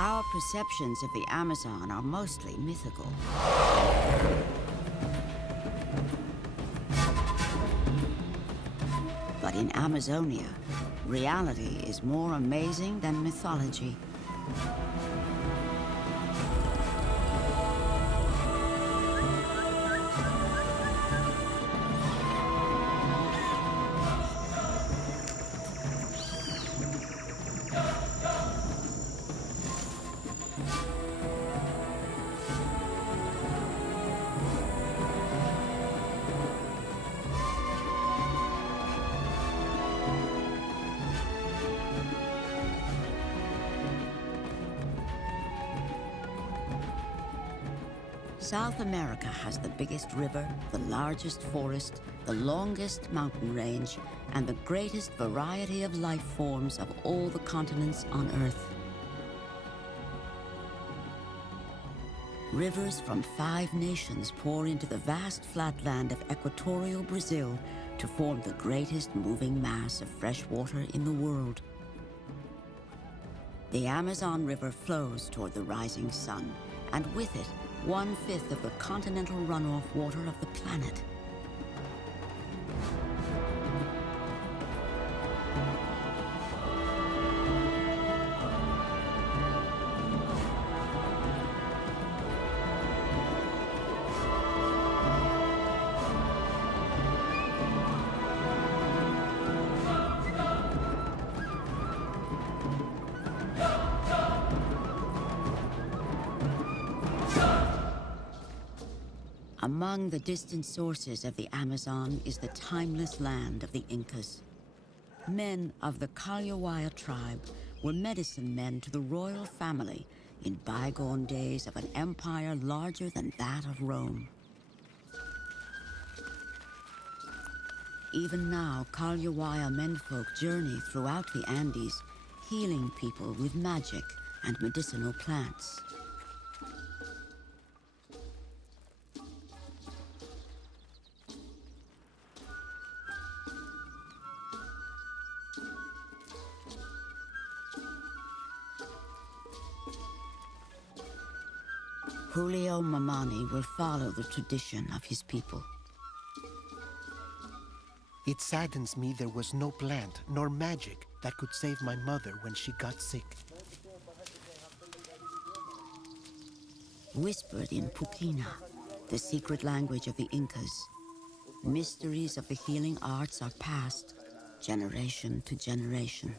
Our perceptions of the Amazon are mostly mythical. But in Amazonia, reality is more amazing than mythology. South America has the biggest river, the largest forest, the longest mountain range, and the greatest variety of life forms of all the continents on Earth. Rivers from 5 nations pour into the vast flatland of equatorial Brazil to form the greatest moving mass of fresh water in the world. The Amazon River flows toward the rising sun, and with it, 1/5 of the continental runoff water of the planet. Among the distant sources of the Amazon is the timeless land of the Incas. Men of the Calhuaya tribe were medicine men to the royal family in bygone days of an empire larger than that of Rome. Even now, Calhuaya menfolk journey throughout the Andes, healing people with magic and medicinal plants. Julio Mamani will follow the tradition of his people. It saddens me there was no plant nor magic that could save my mother when she got sick. Whispered in Pukina, the secret language of the Incas, mysteries of the healing arts are passed generation to generation.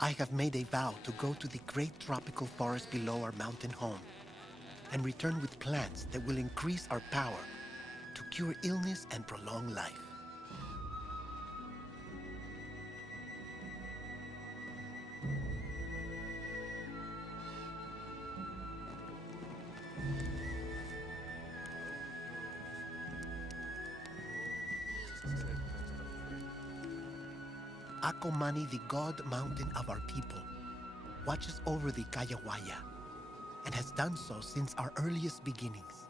I have made a vow to go to the great tropical forest below our mountain home and return with plants that will increase our power to cure illness and prolong life. Acomani, the god mountain of our people, watches over the Calhuaya and has done so since our earliest beginnings.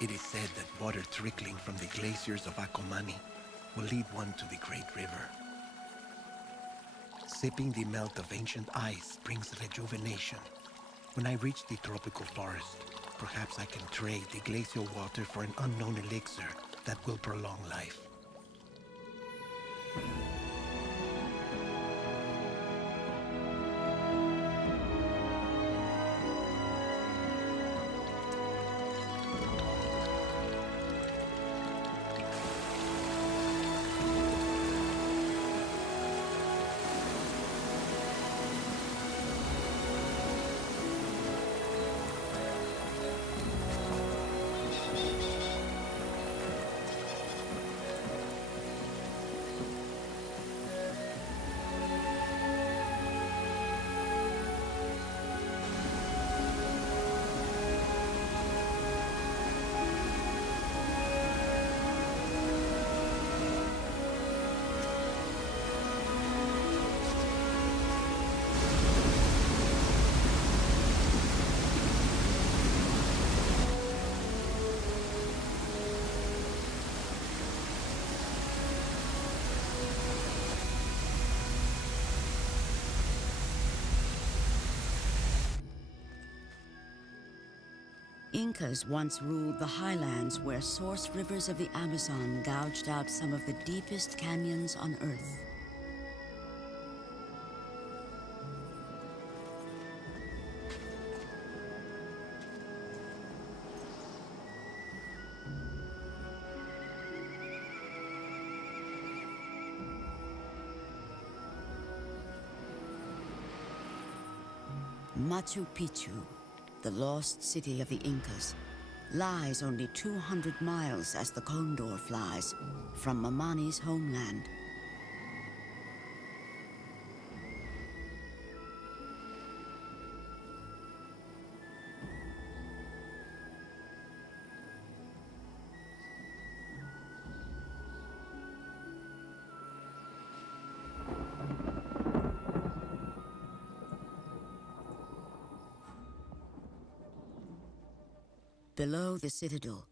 It is said that water trickling from the glaciers of Acomani will lead one to the great river. Sipping the melt of ancient ice brings rejuvenation. When I reach the tropical forest, perhaps I can trade the glacial water for an unknown elixir that will prolong life. Incas once ruled the highlands where source rivers of the Amazon gouged out some of the deepest canyons on Earth. Machu Picchu, the lost city of the Incas, lies only 200 miles as the condor flies from Mamani's homeland. Below the citadel,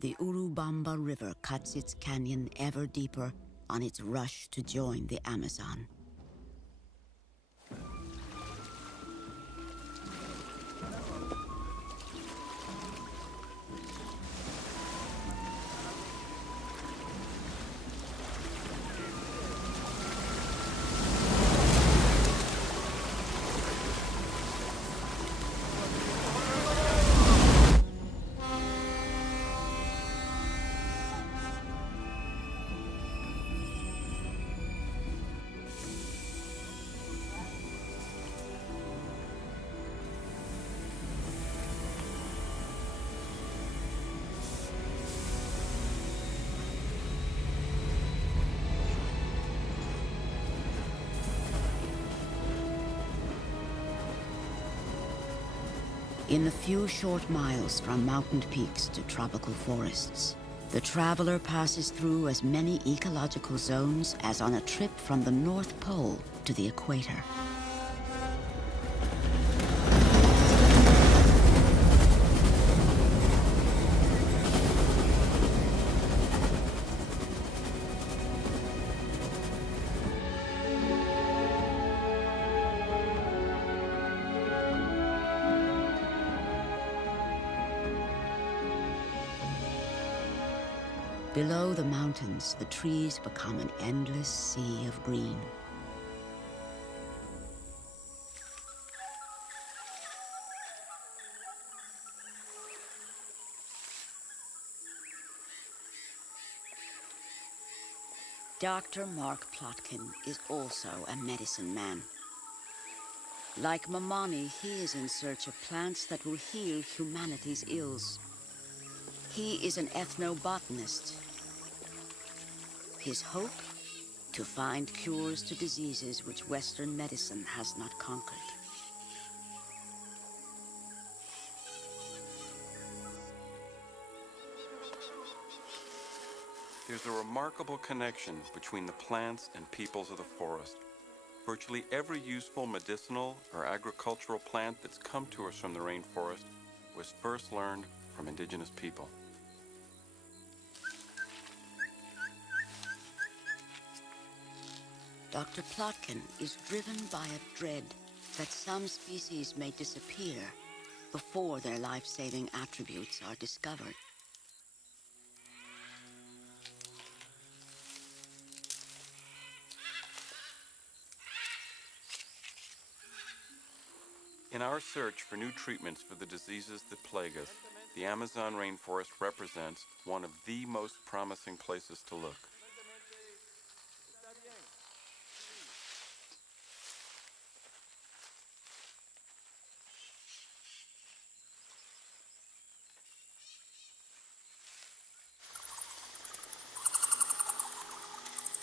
the Urubamba River cuts its canyon ever deeper on its rush to join the Amazon. In the few short miles from mountain peaks to tropical forests, the traveler passes through as many ecological zones as on a trip from the North Pole to the equator. Below the mountains, the trees become an endless sea of green. Dr. Mark Plotkin is also a medicine man. Like Mamani, he is in search of plants that will heal humanity's ills. He is an ethnobotanist. His hope? To find cures to diseases which Western medicine has not conquered. There's a remarkable connection between the plants and peoples of the forest. Virtually every useful medicinal or agricultural plant that's come to us from the rainforest was first learned from indigenous people. Dr. Plotkin is driven by a dread that some species may disappear before their life-saving attributes are discovered. In our search for new treatments for the diseases that plague us, the Amazon rainforest represents one of the most promising places to look.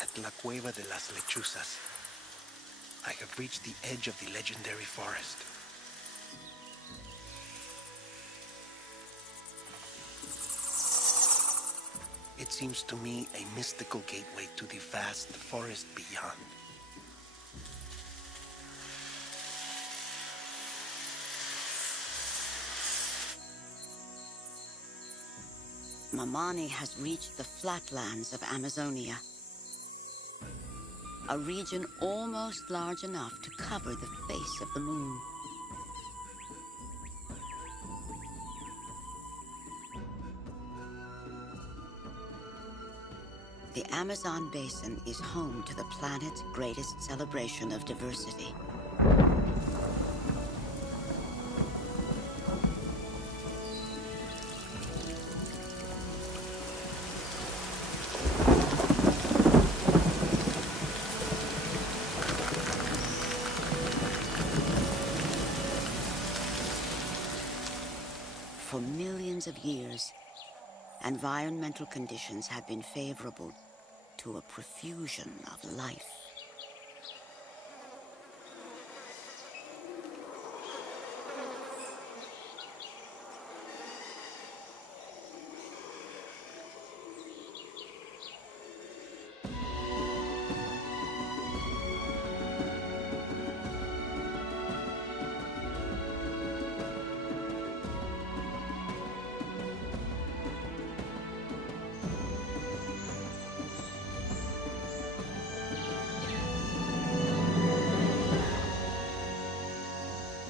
At La Cueva de las Lechuzas, I have reached the edge of the legendary forest. It seems to me a mystical gateway to the vast forest beyond. Mamani has reached the flatlands of Amazonia, a region almost large enough to cover the face of the moon. The Amazon basin is home to the planet's greatest celebration of diversity. For millions of years, environmental conditions have been favorable to a profusion of life.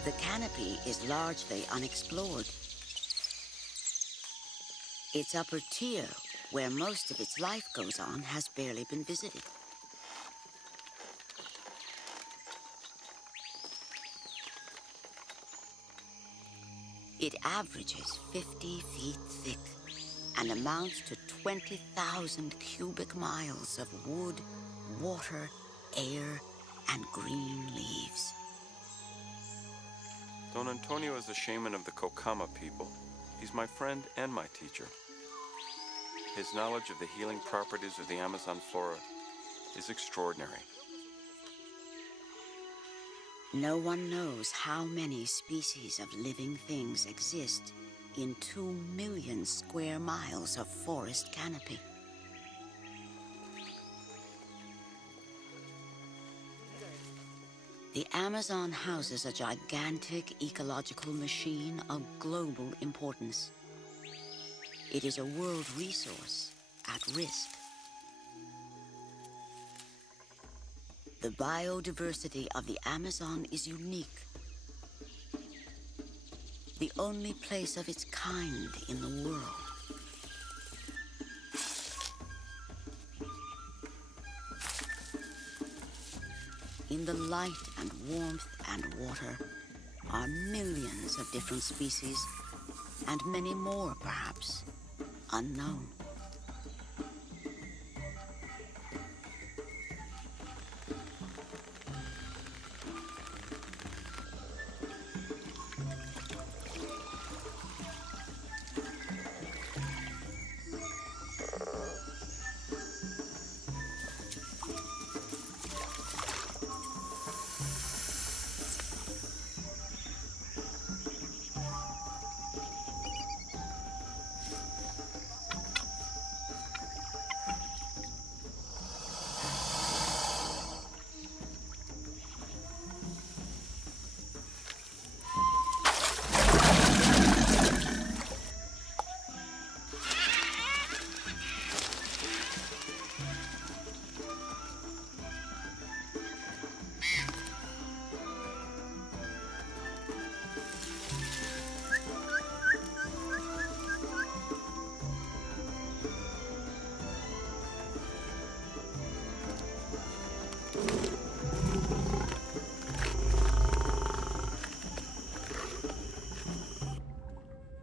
The canopy is largely unexplored. Its upper tier, where most of its life goes on, has barely been visited. It averages 50 feet thick and amounts to 20,000 cubic miles of wood, water, air, and green leaves. Don Antonio is a shaman of the Kokama people. He's my friend and my teacher. His knowledge of the healing properties of the Amazon flora is extraordinary. No one knows how many species of living things exist in 2 million square miles of forest canopy. The Amazon houses a gigantic ecological machine of global importance. It is a world resource at risk. The biodiversity of the Amazon is unique. The only place of its kind in the world. In the light and warmth and water are millions of different species, and many more, perhaps, unknown.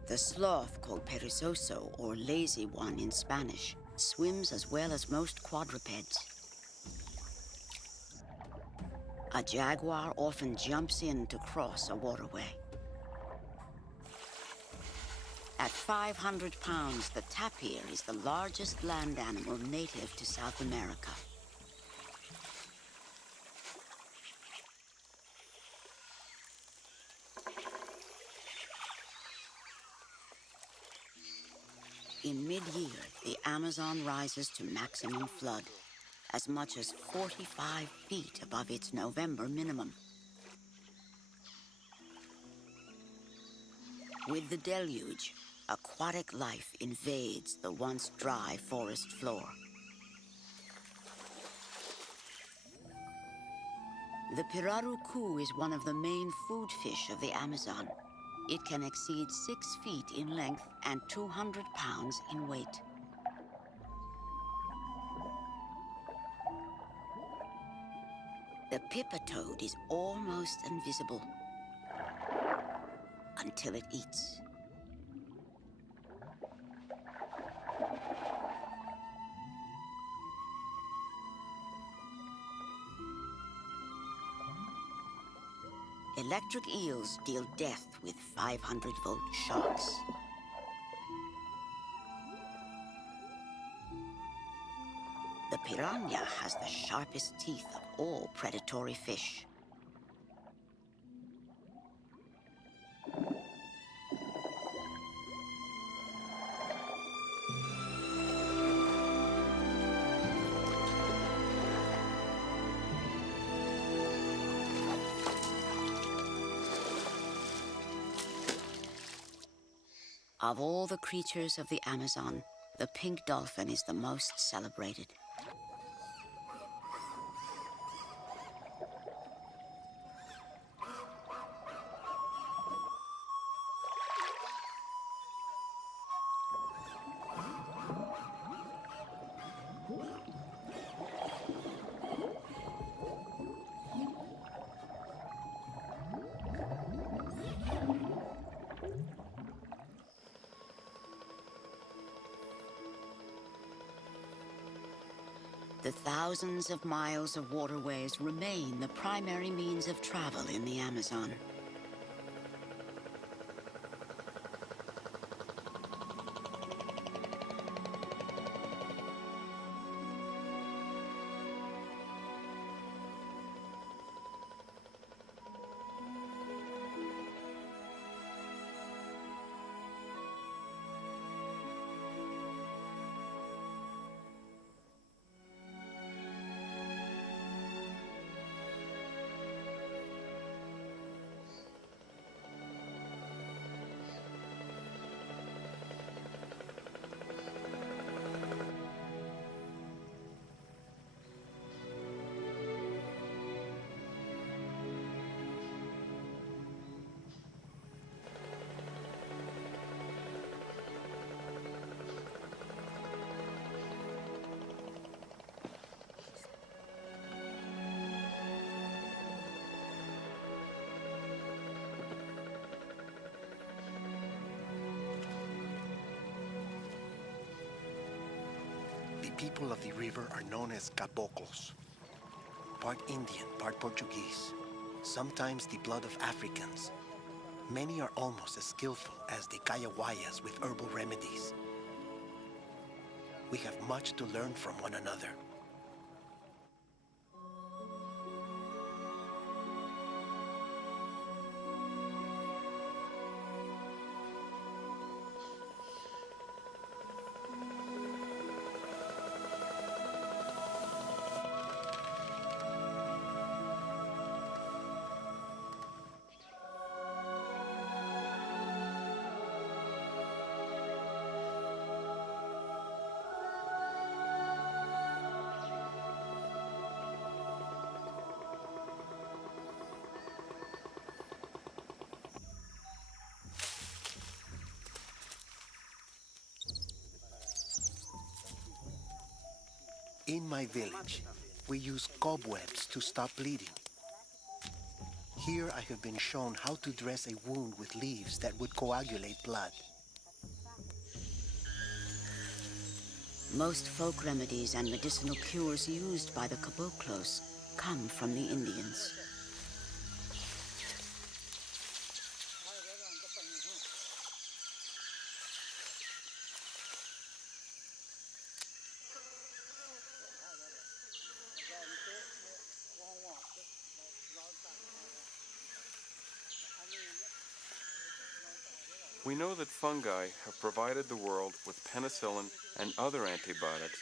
The sloth, called perezoso, or lazy one in Spanish, swims as well as most quadrupeds. A jaguar often jumps in to cross a waterway. At 500 pounds, the tapir is the largest land animal native to South America. In mid-year, the Amazon rises to maximum flood, as much as 45 feet above its November minimum. With the deluge, aquatic life invades the once dry forest floor. The pirarucu is one of the main food fish of the Amazon. It can exceed 6 feet in length and 200 pounds in weight. pippa toad is almost invisible until it eats. Electric eels deal death with 500-volt shocks. The piranha has the sharpest teeth of all predatory fish. Of all the creatures of the Amazon, the pink dolphin is the most celebrated. The thousands of miles of waterways remain the primary means of travel in the Amazon. The people of the river are known as caboclos, part Indian, part Portuguese, sometimes the blood of Africans. Many are almost as skillful as the Kayawayas with herbal remedies. We have much to learn from one another. In my village, we use cobwebs to stop bleeding. Here I have been shown how to dress a wound with leaves that would coagulate blood. Most folk remedies and medicinal cures used by the caboclos come from the Indians. We know that fungi have provided the world with penicillin and other antibiotics,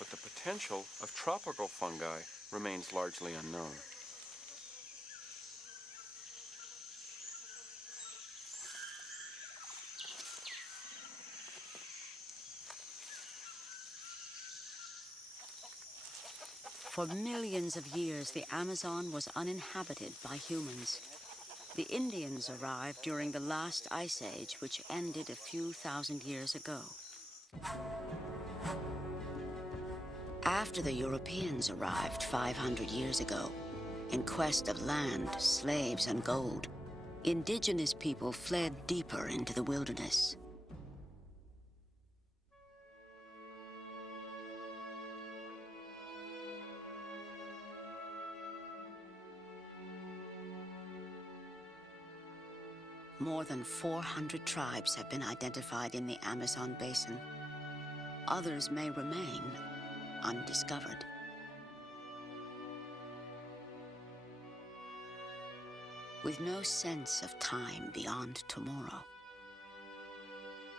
but the potential of tropical fungi remains largely unknown. For millions of years, the Amazon was uninhabited by humans. The Indians arrived during the last ice age, which ended a few thousand years ago. After the Europeans arrived 500 years ago, In quest of land, slaves, and gold, indigenous people fled deeper into the wilderness. More than 400 tribes have been identified in the Amazon basin. Others may remain undiscovered. With no sense of time beyond tomorrow,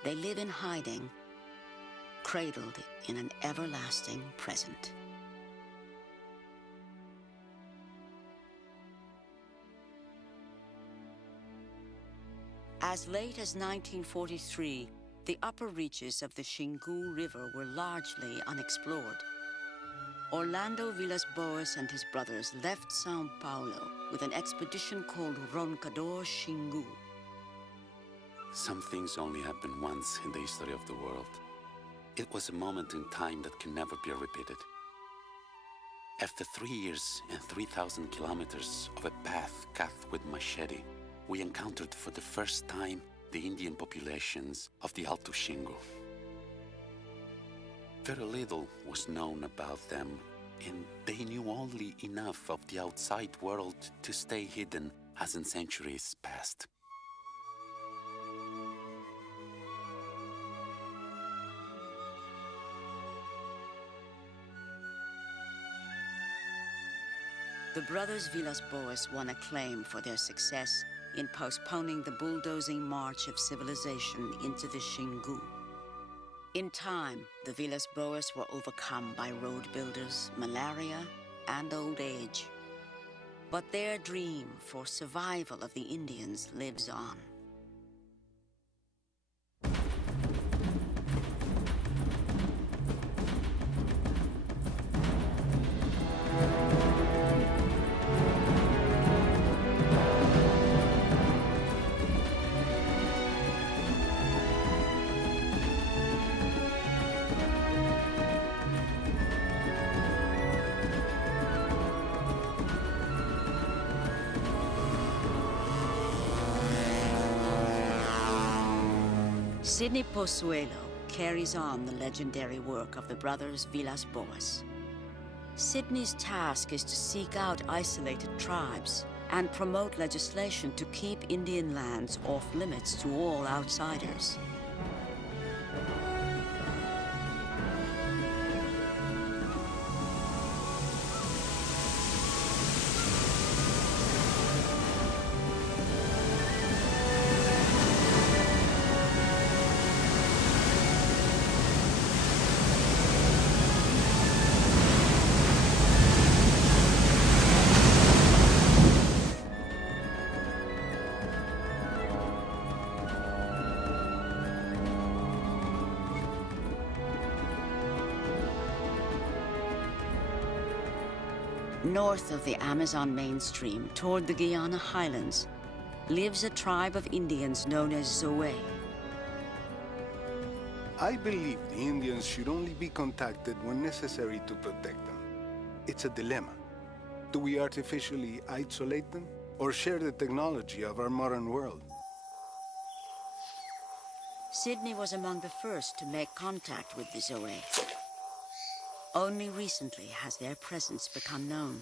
they live in hiding, cradled in an everlasting present. As late as 1943, the upper reaches of the Xingu River were largely unexplored. Orlando Villas-Boas and his brothers left São Paulo with an expedition called Roncador Xingu. Some things only happen once in the history of the world. It was a moment in time that can never be repeated. After 3 years and 3,000 kilometers of a path cut with machete, we encountered for the first time the Indian populations of the Alto Xingu. Very little was known about them, and they knew only enough of the outside world to stay hidden as in centuries passed. The brothers Villas-Boas won acclaim for their success in postponing the bulldozing march of civilization into the Xingu. In time, the Villas-Boas were overcome by road builders, malaria, and old age. But their dream for survival of the Indians lives on. Sidney Pozuelo carries on the legendary work of the brothers Villas-Boas. Sidney's task is to seek out isolated tribes and promote legislation to keep Indian lands off limits to all outsiders. North of the Amazon mainstream, toward the Guiana highlands, lives a tribe of Indians known as Zoe. I believe the Indians should only be contacted when necessary to protect them. It's a dilemma. Do we artificially isolate them or share the technology of our modern world? Sidney was among the first to make contact with the Zoe. Only recently has their presence become known.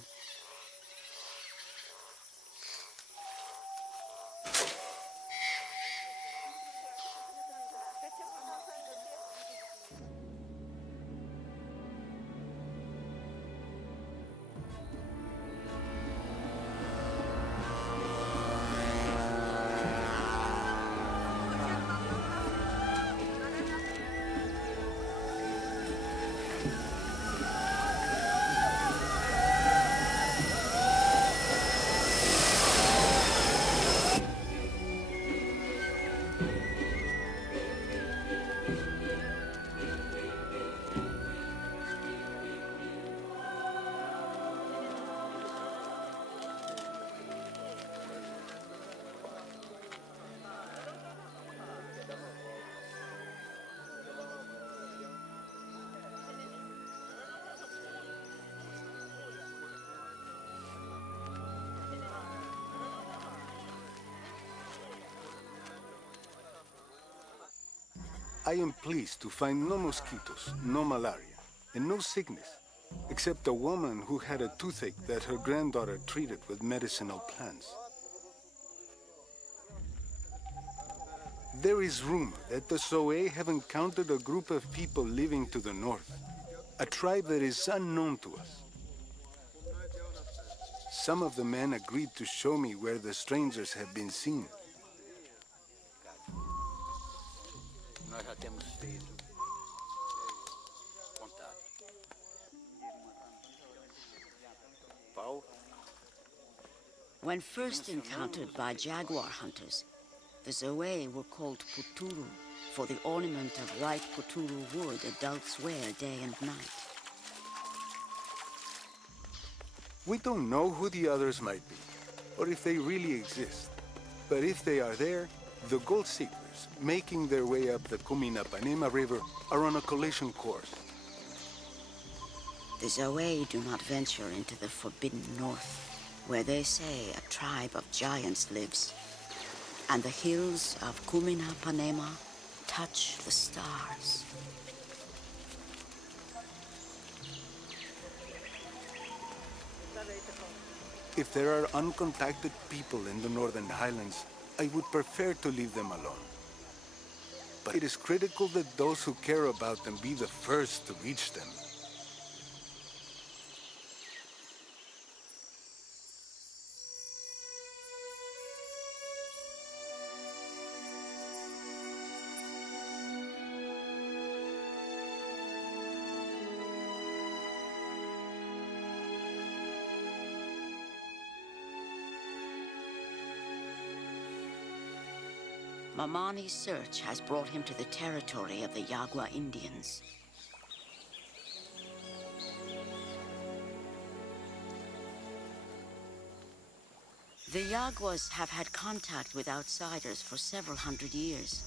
I am pleased to find no mosquitoes, no malaria, and no sickness, except a woman who had a toothache that her granddaughter treated with medicinal plants. There is rumor that the Zoe have encountered a group of people living to the north, a tribe that is unknown to us. Some of the men agreed to show me where the strangers have been seen. When first encountered by jaguar hunters, the Zoe were called puturu for the ornament of white puturu wood adults wear day and night. We don't know who the others might be, or if they really exist. But if they are there, the gold seekers making their way up the Kumina-Panema River are on a collision course. The Zoe do not venture into the forbidden north, where they say a tribe of giants lives, and the hills of Kumina-Panema touch the stars. If there are uncontacted people in the Northern Highlands, I would prefer to leave them alone. But it is critical that those who care about them be the first to reach them. Mamani's search has brought him to the territory of the Yagua Indians. The Yaguas have had contact with outsiders for several hundred years.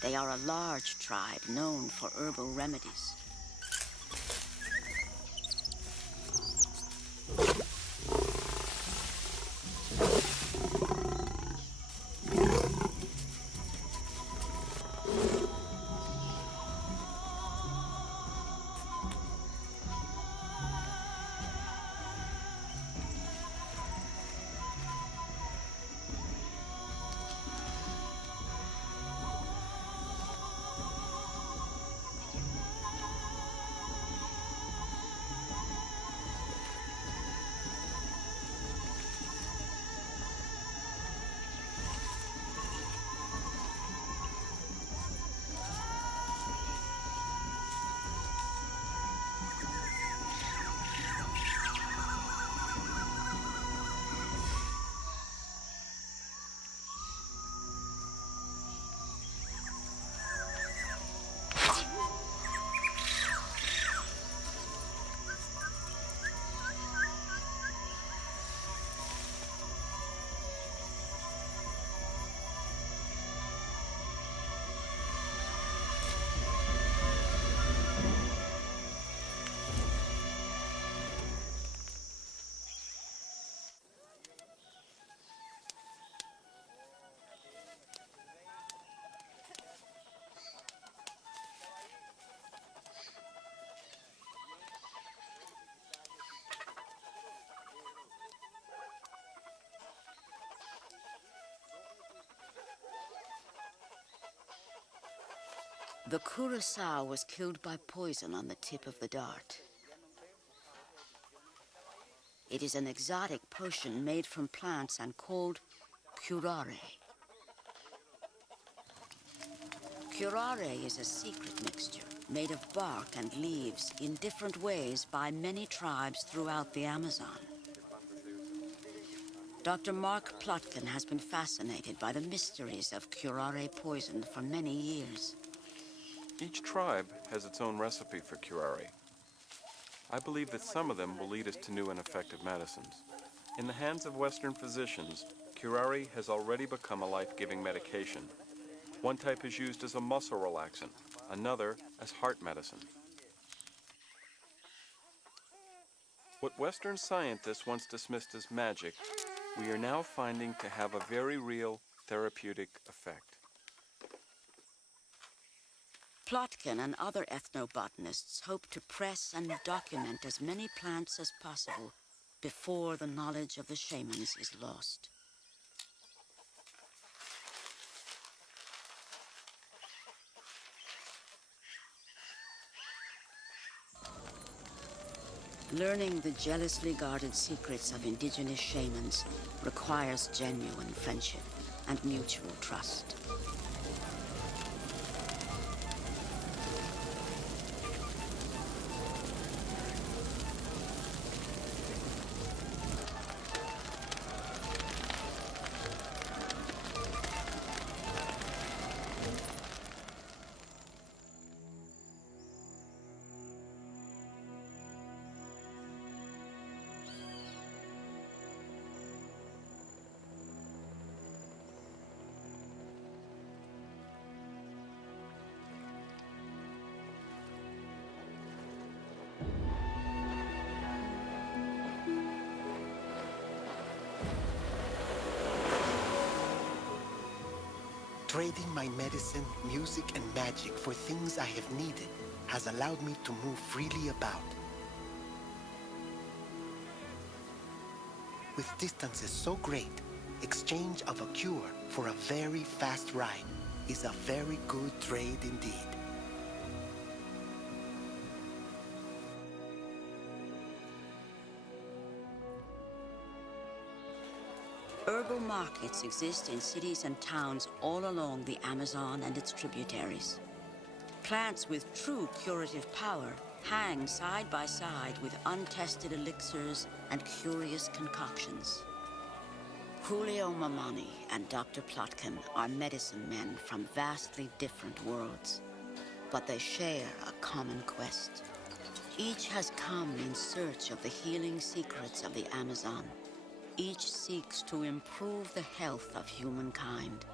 They are a large tribe known for herbal remedies. The curacao was killed by poison on the tip of the dart. It is an exotic potion made from plants and called curare. Curare is a secret mixture made of bark and leaves in different ways by many tribes throughout the Amazon. Dr. Mark Plotkin has been fascinated by the mysteries of curare poison for many years. Each tribe has its own recipe for curare. I believe that some of them will lead us to new and effective medicines. In the hands of Western physicians, curare has already become a life-giving medication. One type is used as a muscle relaxant, another as heart medicine. What Western scientists once dismissed as magic, we are now finding to have a very real therapeutic effect. Plotkin and other ethnobotanists hope to press and document as many plants as possible before the knowledge of the shamans is lost. Learning the jealously guarded secrets of indigenous shamans requires genuine friendship and mutual trust. Trading my medicine, music, and magic for things I have needed has allowed me to move freely about. With distances so great, exchange of a cure for a very fast ride is a very good trade indeed. Herbal markets exist in cities and towns all along the Amazon and its tributaries. Plants with true curative power hang side by side with untested elixirs and curious concoctions. Julio Mamani and Dr. Plotkin are medicine men from vastly different worlds, but they share a common quest. Each has come in search of the healing secrets of the Amazon. Each seeks to improve the health of humankind.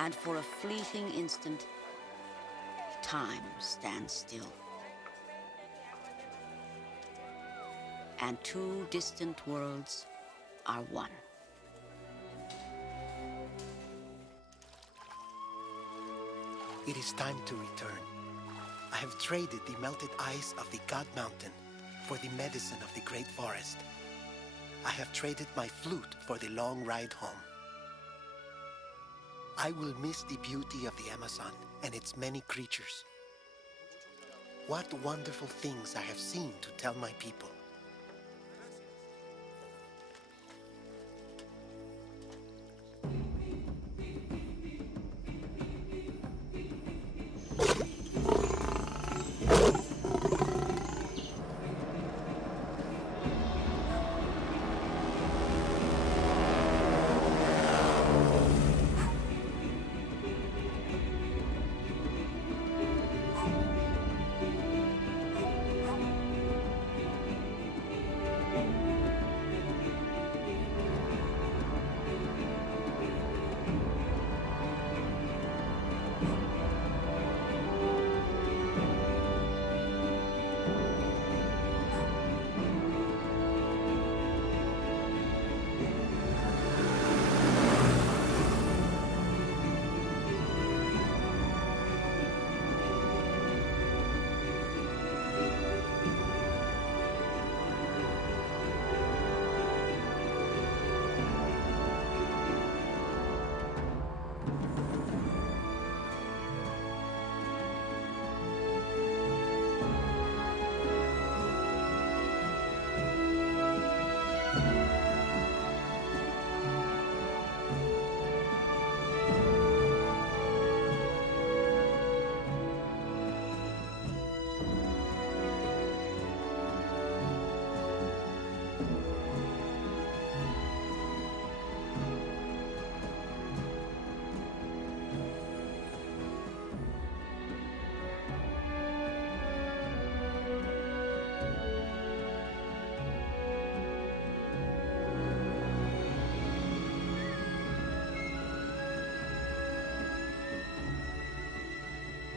And for a fleeting instant, time stands still. And two distant worlds are one. It is time to return. I have traded the melted ice of the God Mountain for the medicine of the Great Forest. I have traded my flute for the long ride home. I will miss the beauty of the Amazon and its many creatures. What wonderful things I have seen to tell my people.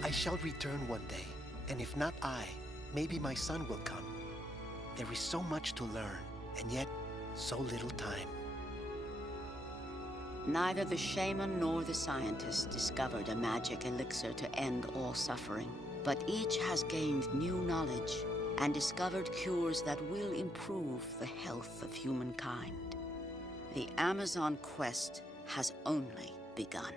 I shall return one day, and if not I, maybe my son will come. There is so much to learn, and yet so little time. Neither the shaman nor the scientist discovered a magic elixir to end all suffering, but each has gained new knowledge and discovered cures that will improve the health of humankind. The Amazon quest has only begun.